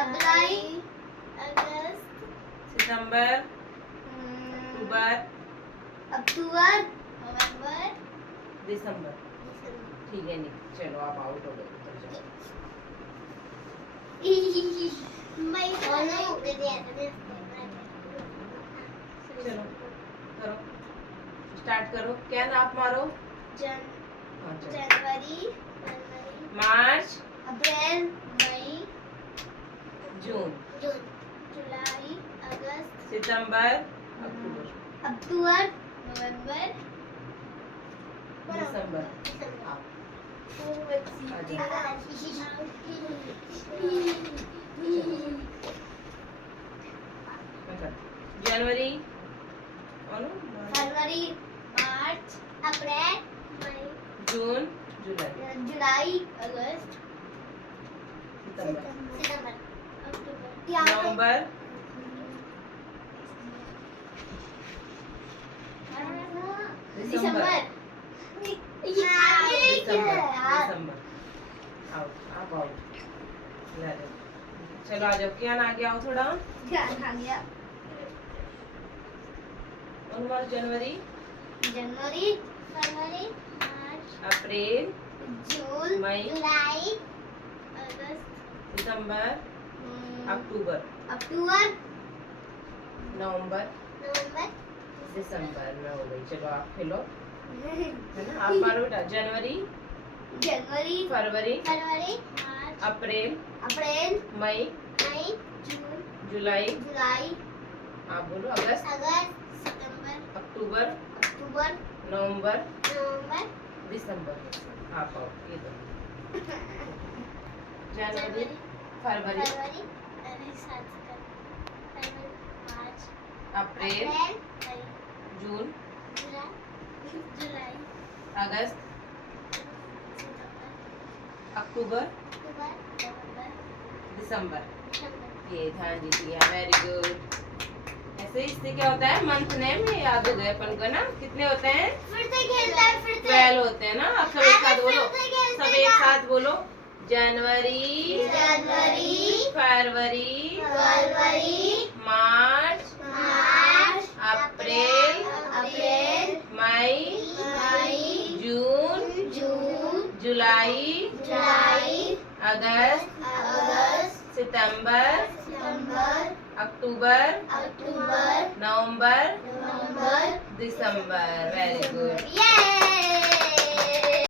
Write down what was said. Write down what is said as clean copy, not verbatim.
जुलाई, अगस्त, सितंबर, अक्टूबर, नवंबर, दिसंबर। ठीक है नहीं, चलो आप आउट हो गए। मई हो गया। चलो करो, स्टार्ट करो। क्या नाप मारो? जनवरी, फरवरी, मार्च, अप्रैल, मई, जून, जुलाई, अगस्त, सितंबर, अक्टूबर, नवंबर, दिसंबर। आप जनवरी, फरवरी, मार्च, अप्रैल, मई, जून, जुलाई, जुलाई, अगस्त, सितंबर, अक्टूबर, नवंबर, दिसंबर, दिसंबर। आउट, आप आउट। चलो आ जाओ, क्या आगे आओ थोड़ा। और जनवरी, फरवरी, मार्च, अप्रैल, जून, मई, जुलाई, अगस्त, सितंबर, अक्टूबर, नवंबर, दिसंबर में हो गई। चलो आप खेलो, है ना। आप मारो बेटा। जनवरी, फरवरी, मार्च, अप्रैल, मई, जून, जुलाई, आप बोलो। अगस्त, सितंबर, अक्टूबर, नवंबर, दिसंबर। आप आओ, ये दो। जनवरी, फरवरी, मार्च, अप्रैल, जून, जुलाई, अगस्त, अक्टूबर, दिसंबर। ये ध्यान दीजिए। Very good. ऐसे इससे क्या होता है, मंथ नेम याद हो गए अपन को ना। कितने होते हैं? 12 होते हैं ना। आप सब एक साथ बोलो, सब एक साथ बोलो। जनवरी, फरवरी, मार्च, अप्रैल, मई, जून, जुलाई, अगस्त, सितंबर, अक्टूबर, नवंबर, दिसंबर। Very good.